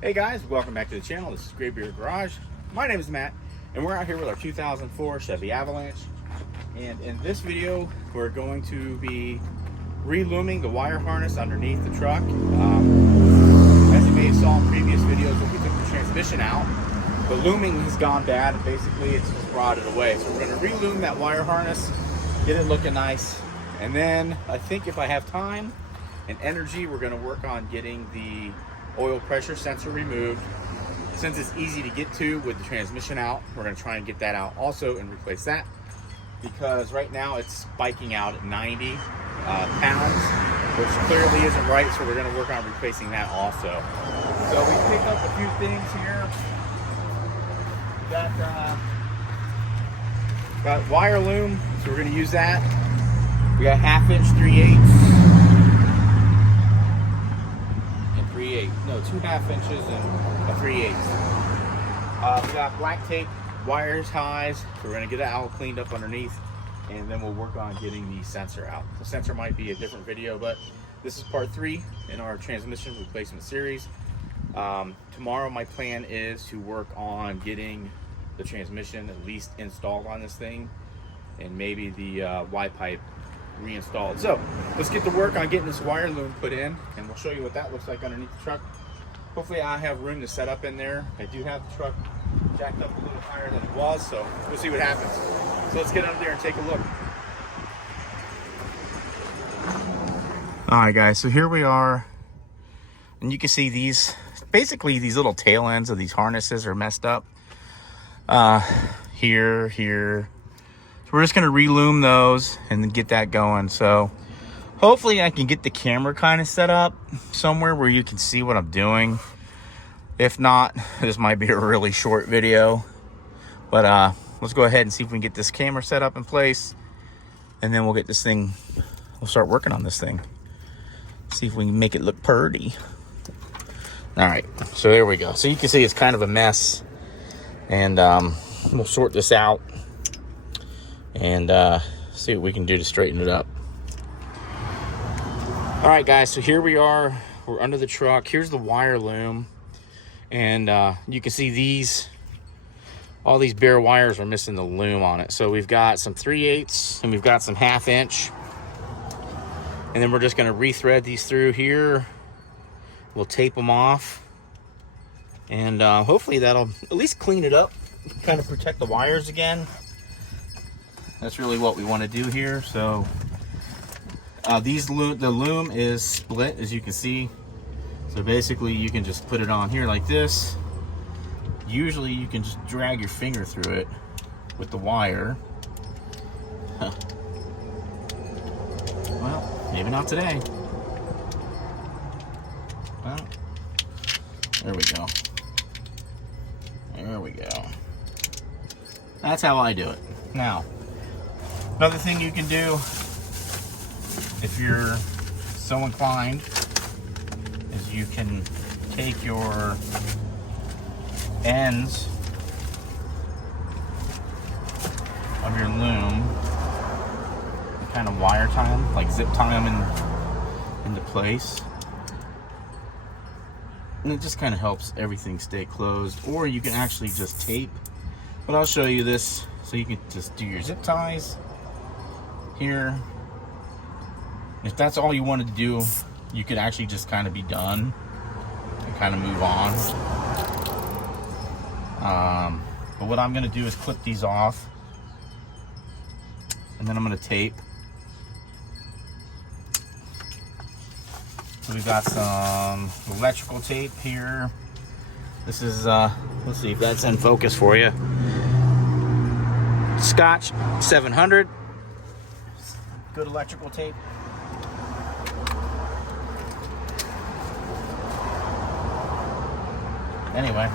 Hey guys, welcome back to the channel. This is Graybeard Garage. My name is Matt, and we're out here with our 2004 Chevy Avalanche. And in this video, we're going to be re-looming the wire harness underneath the truck. As you may have saw in previous videos, when we took the transmission out, the looming has gone bad, and basically it's just rotted away. So we're going to re-loom that wire harness, get it looking nice, and then I think if I have time and energy, we're going to work on getting the oil pressure sensor removed. Since it's easy to get to with the transmission out, we're going to try and get that out also and replace that, because right now it's spiking out at 90 pounds, which clearly isn't right. So we're going to work on replacing that also. So we picked up a few things here. We got wire loom, so we're going to use that. We got 1/2 inch 3/8 and 3/8. No, 2.5 inches and a 3/8. We got black tape, wires, ties. So we're going to get it all cleaned up underneath, and then we'll work on getting the sensor out. The sensor might be a different video, but this is part 3 in our transmission replacement series. Tomorrow my plan is to work on getting the transmission at least installed on this thing, and maybe the Y pipe reinstalled. So let's get to work on getting this wire loom put in, and we'll show you what that looks like underneath the truck. Hopefully I have room to set up in there. I do have the truck jacked up a little higher than it was, so we'll see what happens. So let's get under there and take a look. All right guys, so here we are, and you can see these, basically these little tail ends of these harnesses are messed up. Here. So we're just gonna re-loom those and then get that going. So hopefully I can get the camera kind of set up somewhere where you can see what I'm doing. If not, this might be a really short video. But let's go ahead and see if we can get this camera set up in place, and then we'll get this thing, we'll start working on this thing. See if we can make it look pretty. All right, so there we go. So you can see it's kind of a mess, and we'll sort this out and see what we can do to straighten it up. All right guys, so here we are, we're under the truck. Here's the wire loom, and you can see these, all these bare wires are missing the loom on it. So we've got some 3/8 and we've got some 1/2 inch, and then we're just going to re-thread these through here. We'll tape them off, and hopefully that'll at least clean it up, kind of protect the wires again. That's really what we want to do here. So the loom is split, as you can see. So basically you can just put it on here like this. Usually you can just drag your finger through it with the wire. Well, maybe not today. Well, there we go. There we go. That's how I do it. Now, another thing you can do, if you're so inclined, is you can take your ends of your loom and kind of wire tie them, like zip tie them into place. And it just kind of helps everything stay closed. Or you can actually just tape, but I'll show you this. So you can just do your zip ties here. If that's all you wanted to do, you could actually just kind of be done and kind of move on. But what I'm going to do is clip these off, and then I'm going to tape. So we've got some electrical tape here. This is, let's see if that's in focus for you. Scotch 700. Good electrical tape. Anyway,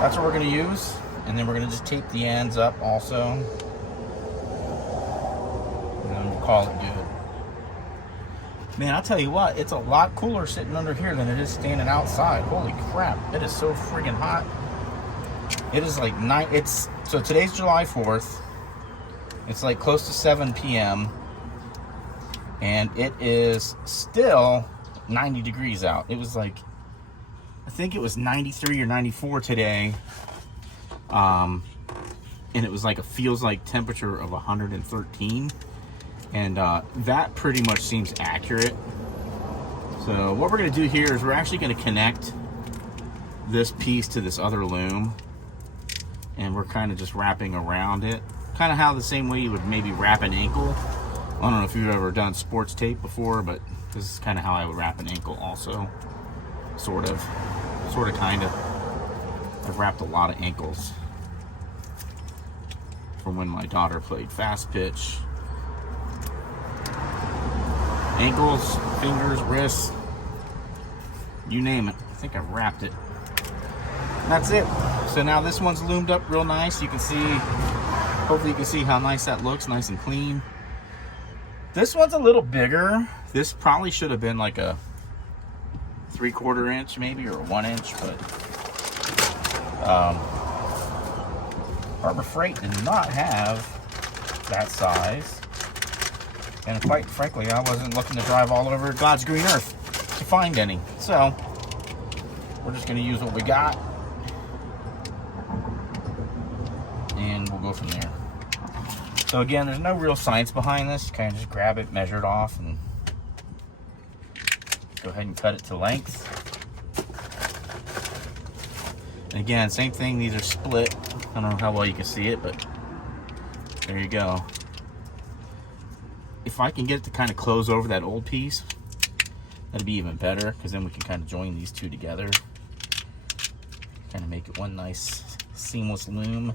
that's what we're going to use, and then we're going to just tape the ends up also, and then we'll call it good. Man, I'll tell you what, it's a lot cooler sitting under here than it is standing outside. Holy crap, it is so friggin' hot. It is like so today's July 4th. It's like close to 7 p.m. and it is still 90 degrees out. It was like I think it was 93 or 94 today. And it was like, it feels like temperature of 113. And that pretty much seems accurate. So what we're gonna do here is we're actually gonna connect this piece to this other loom. And we're kind of just wrapping around it. Kind of how the same way you would maybe wrap an ankle. I don't know if you've ever done sports tape before, but this is kind of how I would wrap an ankle also. Sort of, kind of. I've wrapped a lot of ankles from when my daughter played fast pitch. Ankles, fingers, wrists, you name it. I think I've wrapped it. And that's it. So now this one's loomed up real nice. You can see, hopefully you can see how nice that looks, nice and clean. This one's a little bigger. This probably should have been like a 3/4 inch maybe, or a 1 inch, but Harbor Freight did not have that size. And quite frankly, I wasn't looking to drive all over God's green earth to find any. So we're just gonna use what we got. And we'll go from there. So again, there's no real science behind this. You kind of just grab it, measure it off, and go ahead and cut it to length. And again, same thing, these are split. I don't know how well you can see it, but there you go. If I can get it to kind of close over that old piece, that'd be even better, because then we can kind of join these two together. Kind of make it one nice seamless loom,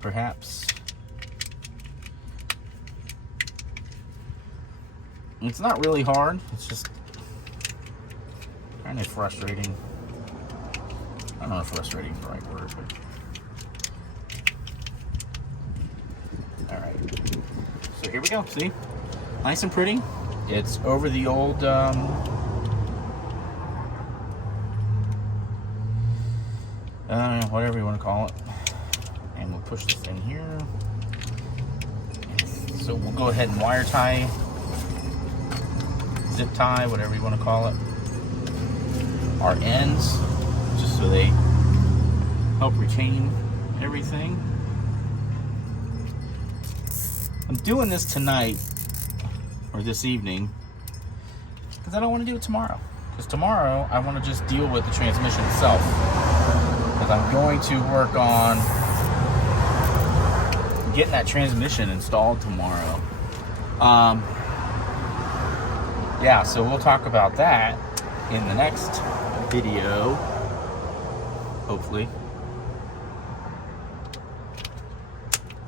perhaps. It's not really hard, it's just kind of frustrating. I don't know if frustrating is the right word, but alright. So here we go, see? Nice and pretty. It's over the old whatever you want to call it. And we'll push this in here. So we'll go ahead and wire tie, zip tie, whatever you want to call it, our ends, just so they help retain everything. I'm doing this tonight, or this evening, because I don't want to do it tomorrow. Because tomorrow, I want to just deal with the transmission itself. Because I'm going to work on getting that transmission installed tomorrow. Yeah, so we'll talk about that in the next video, hopefully.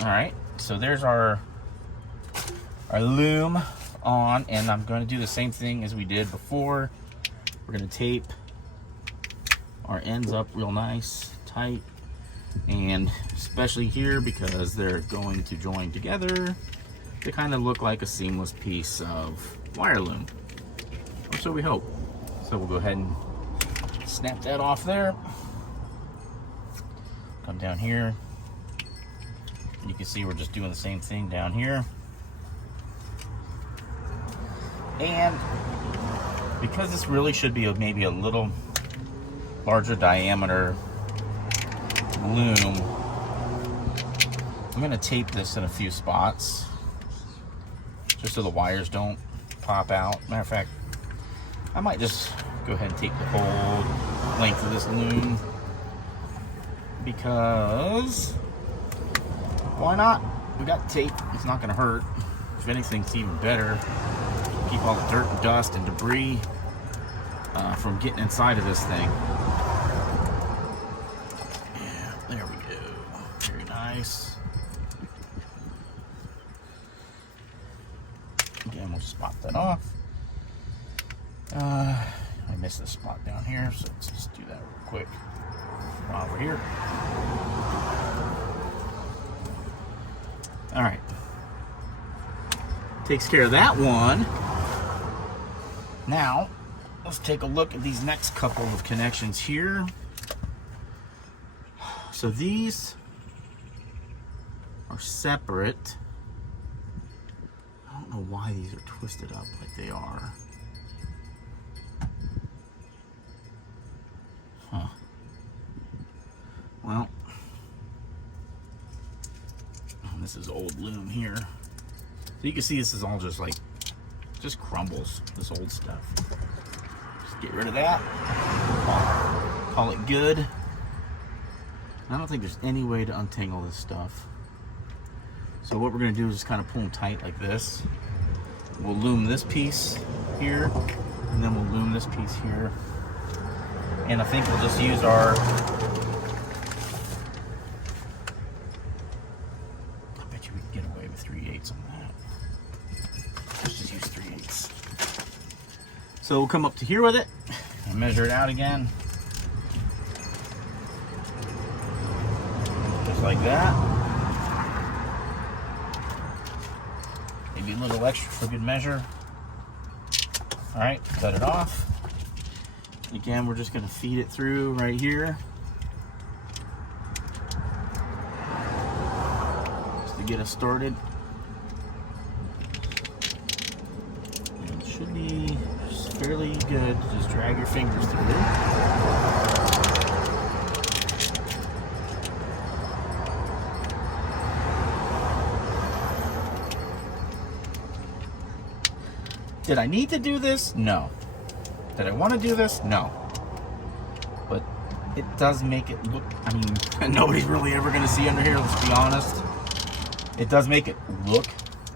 Alright, so there's our loom on, and I'm going to do the same thing as we did before. We're going to tape our ends up real nice, tight, and especially here because they're going to join together to kind of look like a seamless piece of wire loom, or so we hope. So we'll go ahead and snap that off there. Come down here. You can see we're just doing the same thing down here. And because this really should be maybe a little larger diameter loom, I'm going to tape this in a few spots just so the wires don't pop out. Matter of fact, I might just go ahead and tape the whole length of this loom, because why not? We got tape, it's not going to hurt. If anything, it's even better. Keep all the dirt and dust and debris from getting inside of this thing. Yeah, there we go. Very nice. Again, we'll spot that off. I missed this spot down here, so let's just do that real quick while we're here. All right. Takes care of that one. Now, let's take a look at these next couple of connections here. So these are separate. I don't know why these are twisted up like they are. Huh. Well, this is old loom here. So you can see this is all just like, just crumbles, this old stuff. Just get rid of that. Call it good. I don't think there's any way to untangle this stuff. So what we're gonna do is just kind of pull them tight like this. We'll loom this piece here, and then we'll loom this piece here. And I think we'll just use our, I bet you we can get away with 3/8 on that. Let's just use 3/8. So we'll come up to here with it and measure it out again. Just like that. Maybe a little extra for good measure. All right, cut it off. Again, we're just gonna feed it through right here. Just to get us started. And it should be fairly good. Just drag your fingers through. Did I need to do this? No. Did I want to do this? No. But it does make it look, I mean, nobody's really ever going to see under here, let's be honest. It does make it look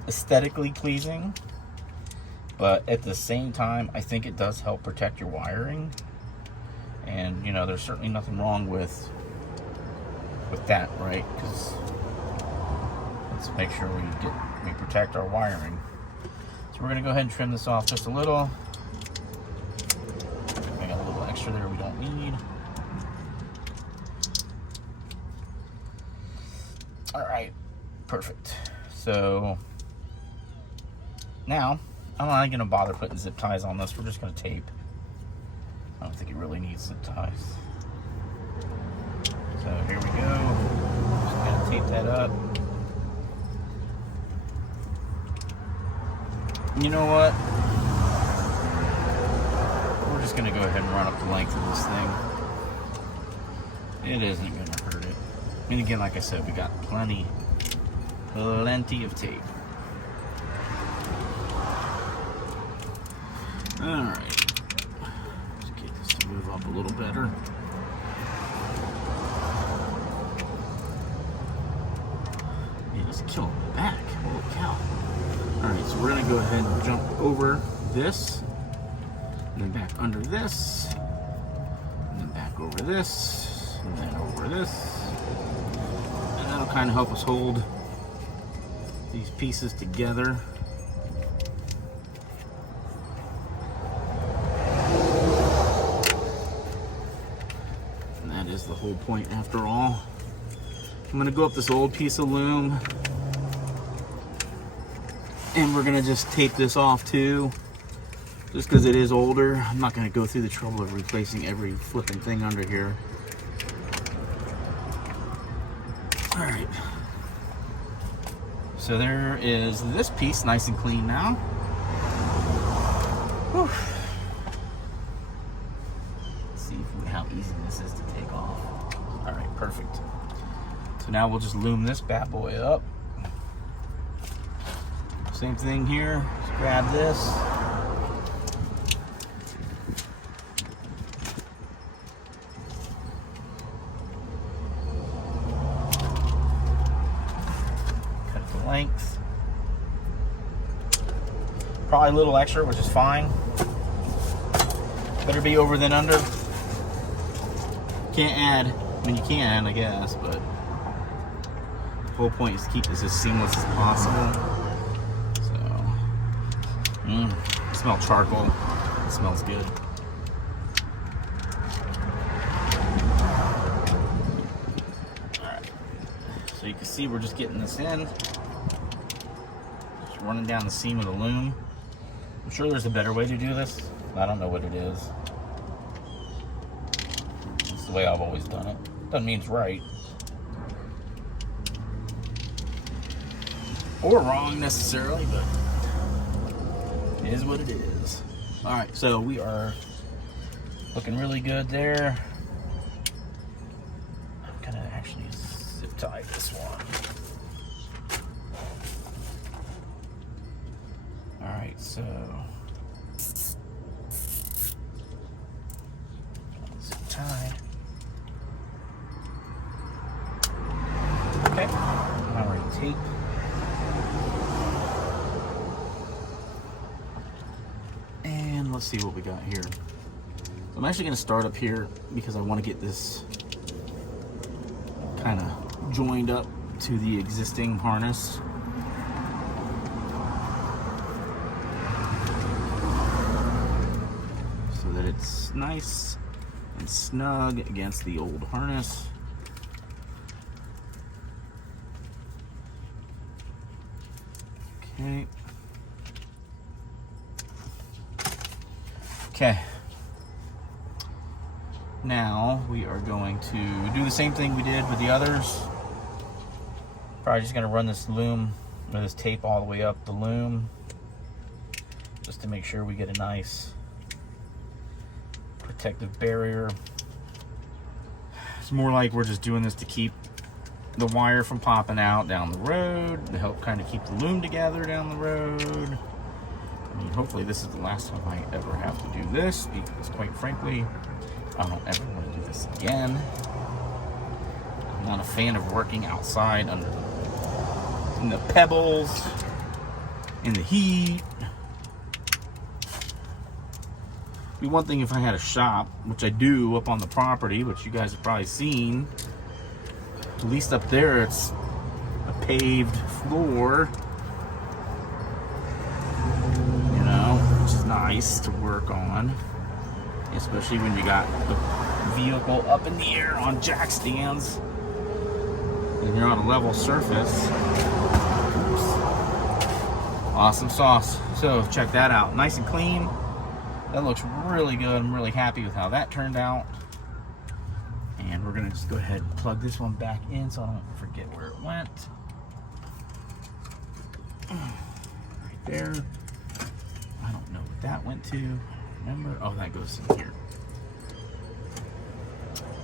aesthetically pleasing. But at the same time, I think it does help protect your wiring. And, you know, there's certainly nothing wrong with that, right? Because let's make sure we protect our wiring. We're gonna go ahead and trim this off just a little. I got a little extra there we don't need. All right, perfect. So now I'm not gonna bother putting zip ties on this. We're just gonna tape. I don't think it really needs zip ties. So here we go. Just gonna tape that up. You know what? We're just gonna go ahead and run up the length of this thing. It isn't gonna hurt it. And again, like I said, we got plenty of tape. All right. Let's get this to move up a little better. It is killing the back. Holy cow. Alright, so we're going to go ahead and jump over this, and then back under this, and then back over this, and then over this. And that'll kind of help us hold these pieces together. And that is the whole point after all. I'm going to go up this old piece of loom. And we're gonna just tape this off too, just because it is older. I'm not gonna go through the trouble of replacing every flipping thing under here. All right. So there is this piece, nice and clean now. Whew. Let's see how easy this is to take off. All right, perfect. So now we'll just loom this bad boy up. Same thing here, just grab this. Cut the length. Probably a little extra, which is fine. Better be over than under. Can't add, I mean you can, I guess, but the whole point is to keep this as seamless as possible. Smell charcoal. It smells good. Alright. So you can see we're just getting this in. Just running down the seam of the loom. I'm sure there's a better way to do this. I don't know what it is. It's the way I've always done it. Doesn't mean it's right. Or wrong necessarily, but it is what it is. All right, so we are looking really good there. actually zip tie this one. All right, so zip tie. Okay, all right, tape. And let's see what we got here. So I'm actually going to start up here because I want to get this kind of joined up to the existing harness. So that it's nice and snug against the old harness. Okay. Okay. Now we are going to do the same thing we did with the others. Probably just going to run this loom or this tape all the way up the loom just to make sure we get a nice protective barrier. It's more like we're just doing this to keep the wire from popping out down the road, to help kind of keep the loom together down the road. I mean, hopefully this is the last time I ever have to do this, because quite frankly, I don't ever want to do this again. I'm not a fan of working outside in the pebbles, in the heat. It'd be one thing if I had a shop, which I do up on the property, which you guys have probably seen. At least up there, it's a paved floor. You know, which is nice to work on. Especially when you got the vehicle up in the air on jack stands and you're on a level surface. Oops. Awesome sauce. So check that out. Nice and clean. That looks really good. I'm really happy with how that turned out. And we're gonna just go ahead and plug this one back in so I don't forget where it went. Right there. I don't know what that went to. Remember? Oh, that goes in here.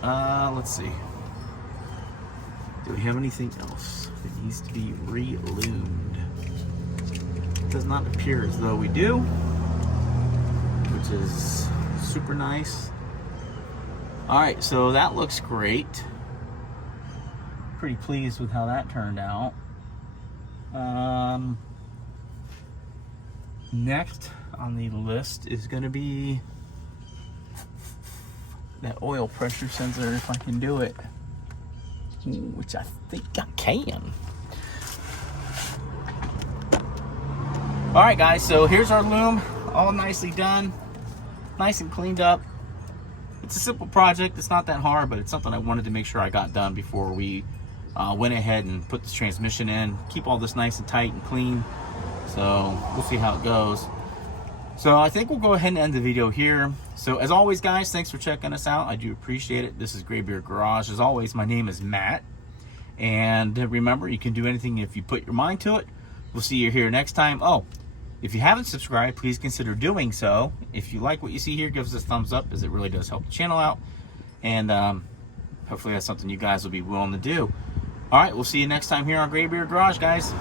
Let's see. Do we have anything else that needs to be re-loomed? It does not appear as though we do, which is super nice. Alright, so that looks great. Pretty pleased with how that turned out. Next on the list is going to be that oil pressure sensor, if I can do it, which I think I can. Alright guys, so here's our loom, all nicely done, nice and cleaned up. It's a simple project, it's not that hard, but it's something I wanted to make sure I got done before we went ahead and put this transmission in. Keep all this nice and tight and clean, so we'll see how it goes. So I think we'll go ahead and end the video here. So as always guys, thanks for checking us out. I do appreciate it. This is Graybeard Garage. As always, my name is Matt. And remember, you can do anything if you put your mind to it. We'll see you here next time. Oh, if you haven't subscribed, please consider doing so. If you like what you see here, give us a thumbs up, as it really does help the channel out. And hopefully that's something you guys will be willing to do. All right, we'll see you next time here on Graybeard Garage, guys.